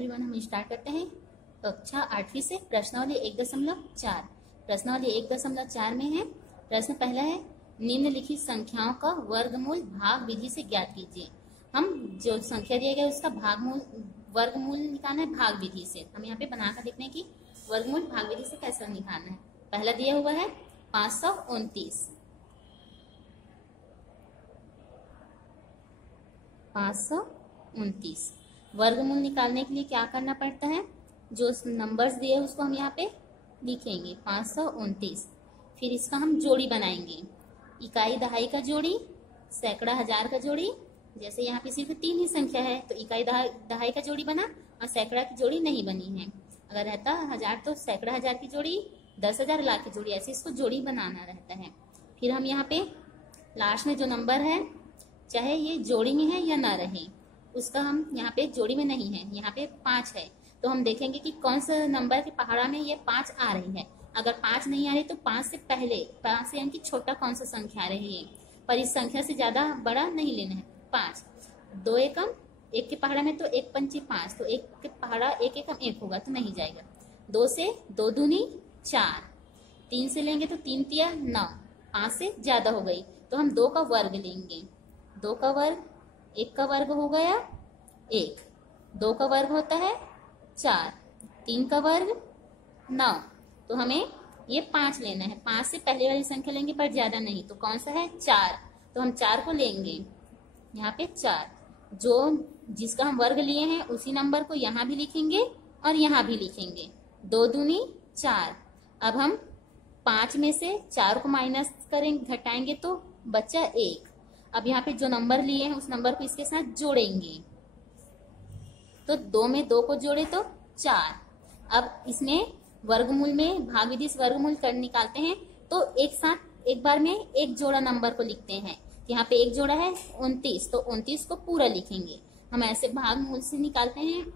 Everyone, हम start करते हैं कक्षा 8वीं से। प्रश्नावली 1.4। प्रश्नावली 1.4 में है। प्रश्न पहला है, निम्नलिखित संख्याओं का वर्गमूल भाग विधि से ज्ञात कीजिए। हम जो संख्या दिया गया उसका वर्गमूल निकालना है भाग विधि से। हम यहाँ पे बनाकर देखते हैं कि वर्गमूल भाग विधि से कैसे निकालना है। पहला दिया हुआ है 529। 529 वर्गमूल निकालने के लिए क्या करना पड़ता है, जो नंबर्स दिए उसको हम यहाँ पे लिखेंगे 529। फिर इसका हम जोड़ी बनाएंगे, इकाई दहाई का जोड़ी, सैकड़ा हजार का जोड़ी। जैसे यहाँ पे सिर्फ 3 ही संख्या है तो इकाई दहाई का जोड़ी बना और सैकड़ा की जोड़ी नहीं बनी है। अगर रहता 1000 तो सैकड़ा हजार की जोड़ी, 10,000 लाख की जोड़ी, ऐसे इसको जोड़ी बनाना रहता है। फिर हम यहाँ पे लास्ट में जो नंबर है, चाहे ये जोड़ी में है या ना रहे, उसका हम यहाँ पे जोड़ी में नहीं है, यहाँ पे 5 है तो हम देखेंगे कि कौन सा नंबर के पहाड़ा में ये 5 आ रही है। अगर 5 नहीं आ रही तो 5 से पहले, 5 से यानी कि छोटा कौन सा संख्या आ रही है, पर इस संख्या से ज्यादा बड़ा नहीं लेना है। 5 2 एकम 1 के पहाड़ा में तो 1 पंची 5, तो 1 के पहाड़ा 1 एकम 1 होगा तो नहीं जाएगा। 2 से 2 दूनी 4, 3 से लेंगे तो 3 तिया 9, 5 से ज्यादा हो गई तो हम 2 का वर्ग लेंगे। 2 का वर्ग 1 का वर्ग हो गया 1, 2 का वर्ग होता है 4, 3 का वर्ग 9, तो हमें ये 5 लेना है। 5 से पहले वाली संख्या लेंगे पर ज्यादा नहीं, तो कौन सा है 4, तो हम 4 को लेंगे। यहाँ पे 4, जो जिसका हम वर्ग लिए हैं उसी नंबर को यहाँ भी लिखेंगे और यहाँ भी लिखेंगे। 2 दूनी 4। अब हम 5 में से 4 को माइनस करेंगे, घटाएंगे तो बचा 1। अब यहाँ पे जो नंबर लिए हैं उस नंबर को इसके साथ जोड़ेंगे, तो 2 में 2 को जोड़े तो 4। अब इसमें वर्गमूल में भाग विधि से वर्गमूल कर निकालते हैं तो एक साथ एक बार में एक जोड़ा नंबर को लिखते हैं। यहाँ पे एक जोड़ा है 29, तो 29 को पूरा लिखेंगे। हम ऐसे भागमूल से निकालते हैं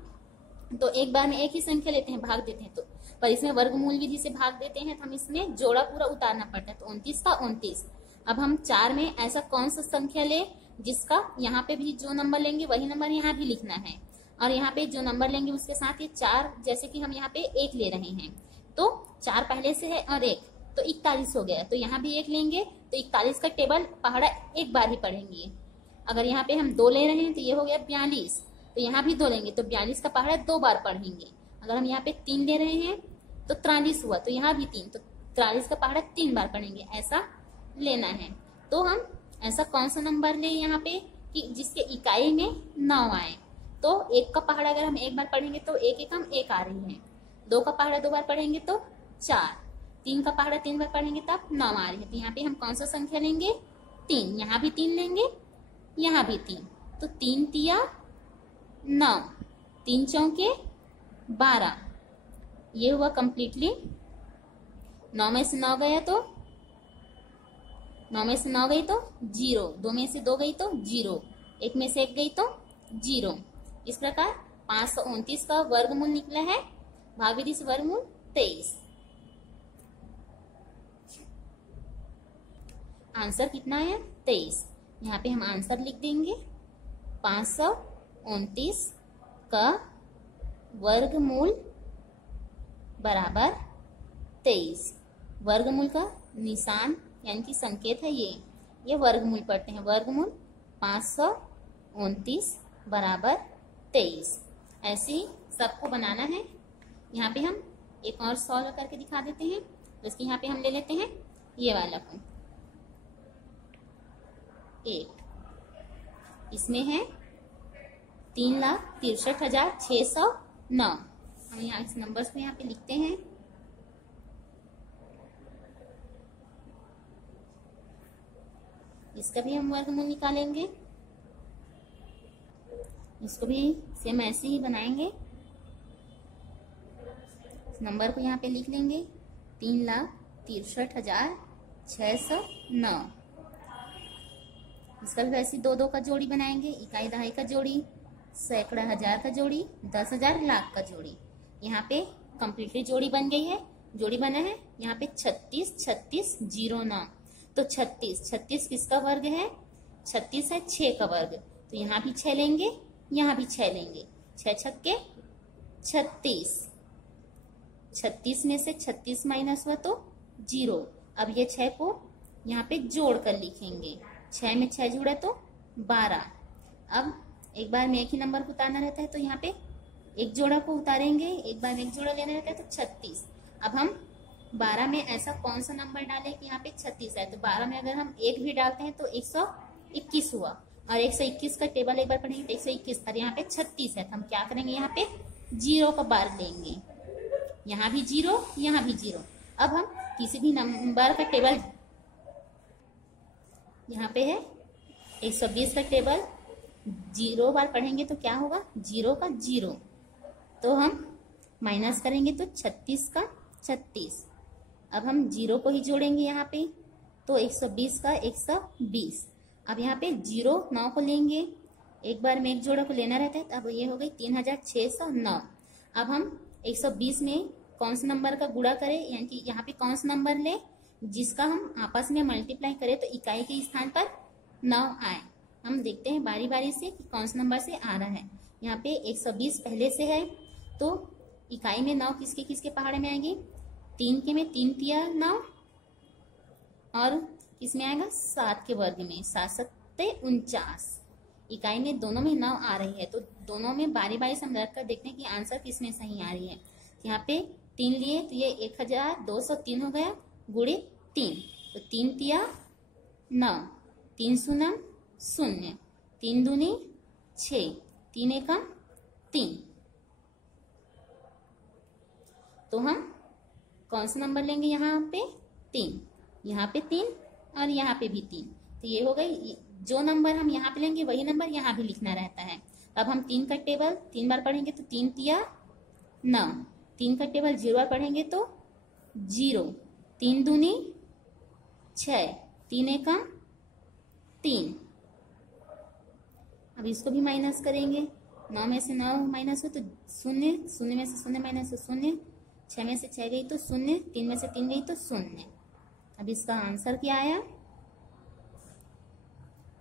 तो एक बार में एक ही संख्या लेते हैं, भाग देते हैं तो, पर इसमें वर्गमूल विधि से भाग देते हैं तो हम इसमें जोड़ा पूरा उतारना पड़ता है। तो 29 का 29। अब हम 4 में ऐसा कौन सा संख्या ले जिसका यहाँ पे भी जो नंबर लेंगे वही नंबर यहाँ भी लिखना है, और यहाँ पे जो नंबर लेंगे उसके साथ ये 4, जैसे कि हम यहाँ पे 1 ले रहे हैं तो 4 पहले से है और 1 तो 41 हो गया, तो यहाँ भी 1 लेंगे तो 41 का टेबल पहाड़ा एक बार ही पढ़ेंगे। अगर यहाँ पे हम 2 ले रहे हैं तो ये हो गया 42, तो यहाँ भी 2 लेंगे तो 42 का पहाड़ा 2 बार पढ़ेंगे। अगर हम यहाँ पे 3 ले रहे हैं तो 43 हुआ, तो यहाँ भी 3, तो 43 का पहाड़ा 3 बार पढ़ेंगे, ऐसा लेना है। तो हम ऐसा कौन सा नंबर ले यहाँ पे कि जिसके इकाई में 9 आए, तो 1 का पहाड़ा अगर हम एक बार पढ़ेंगे तो 1 एकम 1 आ रही है, 2 का पहाड़ा 2 बार पढ़ेंगे तो 4, 3 का पहाड़ा 3 बार पढ़ेंगे तब 9 आ रही है। तो यहाँ पे हम कौन सा संख्या लेंगे 3, यहाँ भी 3 लेंगे, यहाँ भी 3, तो 3 तिया 9, 3 चौके 12। ये हुआ कंप्लीटली। 9 में से 9 गया तो 9 में से 9 गई तो 0, 2 में से 2 गई तो 0, 1 में से 1 गई तो 0। इस प्रकार 529 का वर्गमूल निकला है भाग विधि से वर्गमूल 23। आंसर कितना है 23। यहाँ पे हम आंसर लिख देंगे 529 का वर्गमूल बराबर 23। वर्गमूल का निशान यानी कि संकेत है ये वर्गमूल पढ़ते हैं। वर्गमूल 529 बराबर 23। ऐसे ही सबको बनाना है। यहाँ पे हम एक और सॉल्व करके दिखा देते हैं। तो इसके यहाँ पे हम ले लेते हैं ये वाला को 1, इसमें है 3,63,609। हम यहाँ इस नंबर्स को यहाँ पे लिखते हैं। इसका भी हम वर्गमूल निकालेंगे, इसको भी सेम ऐसे ही बनाएंगे। इस नंबर को यहाँ पे लिख लेंगे 3,63,609। इसका भी वैसे 2-2 का जोड़ी बनाएंगे, इकाई दहाई का जोड़ी, सैकड़ा हजार का जोड़ी, 10,000 लाख का जोड़ी। यहाँ पे कंप्लीटली जोड़ी बन गई है, जोड़ी बना है। यहाँ पे 36 36 09, तो 36 किसका वर्ग है 36 है 6 का वर्ग, तो यहाँ भी 6 लेंगे, यहाँ भी 6 लेंगे, 6 छक्के 36। 36 में से 36 माइनस हुआ तो 0। अब ये 6 को यहाँ पे जोड़ कर लिखेंगे। 6 में 6 जुड़ा तो 12। अब एक बार में एक ही नंबर को उतारना रहता है तो यहाँ पे एक जोड़ा को उतारेंगे, एक बार में एक जोड़ा लेना रहता है तो 36। अब हम 12 में ऐसा कौन सा नंबर डालें कि यहाँ पे 36 है, तो 12 में अगर हम एक भी डालते हैं तो 121 हुआ, और 121 का टेबल एक बार पढ़ेंगे तो 121, और यहाँ पे 36 है तो हम क्या करेंगे, यहाँ पे 0 का बार लेंगे। यहाँ भी 0, यहाँ भी 0। अब हम किसी भी नंबर का टेबल, यहाँ पे है 120 का टेबल, 0 बार पढ़ेंगे तो क्या होगा, 0 का 0, तो हम माइनस करेंगे तो 36 का 36। अब हम 0 को ही जोड़ेंगे यहाँ पे, तो 120 का 120। अब यहाँ पे 0 9 को लेंगे, एक बार में एक जोड़ा को लेना रहता है, अब ये हो गई 3609। अब हम 120 में कौन सा नंबर का गुणा करें, यानी कि यहाँ पे कौन सा नंबर ले जिसका हम आपस में मल्टीप्लाई करें तो इकाई के स्थान पर 9 आए। हम देखते हैं बारी बारी से कि कौन सा नंबर से आ रहा है। यहाँ पे 120 पहले से है तो इकाई में 9 किसके किसके पहाड़े में आएगी, 3 के में 3 तिया 9, और किस में आएगा, 7 के वर्ग में, 7 सत्ते 49। इकाई में दोनों में 9 आ रही है तो दोनों में बारी बारी से हम रख कर देखते हैं कि आंसर किसमें सही आ रही है। यहाँ पे 3 लिए तो ये 1203 हो गया, गुणे 3, तो 3 तिया 9, 3 शून्य 0, 3 दूनी 6, 3 एकम 3। तो हम कौन सा नंबर लेंगे, यहाँ पे 3, यहाँ पे 3 और यहाँ पे भी 3, तो ये हो गई। जो नंबर हम यहाँ पे लेंगे वही नंबर यहाँ भी लिखना रहता है। अब हम 3 का टेबल 3 बार पढ़ेंगे तो 3 तिया 9, 3 का टेबल 0 बार पढ़ेंगे तो 0, 3 दूनी 6, 3 एकम 3। अब इसको भी माइनस करेंगे, 9 में से 9 माइनस हो तो 0, 0 में से 0 माइनस हो 0, 6 में से 6 गई तो 0, 3 में से 3 गई तो 0। अब इसका आंसर क्या आया,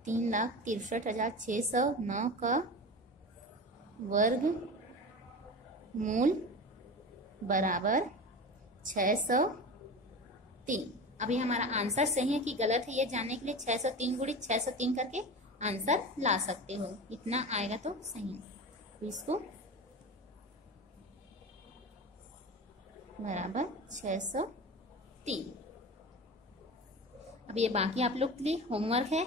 3,63,609 का वर्ग मूल बराबर 603। अभी हमारा आंसर सही है कि गलत है ये जानने के लिए 603 गुणित 603 करके आंसर ला सकते हो, इतना आएगा तो सही है। तो इसको बराबर 603। अब ये बाकी आप लोग के लिए होमवर्क है।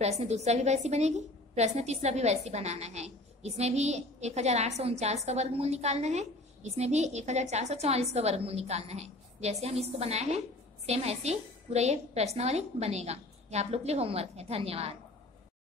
प्रश्न दूसरा भी वैसी बनेगी, प्रश्न तीसरा भी वैसी बनाना है। इसमें भी 1849 का वर्गमूल निकालना है, इसमें भी 1444 का वर्गमूल निकालना है। जैसे हम इसको बनाए हैं सेम ऐसे पूरा ये प्रश्नावली बनेगा। ये आप लोग के लिए होमवर्क है। धन्यवाद।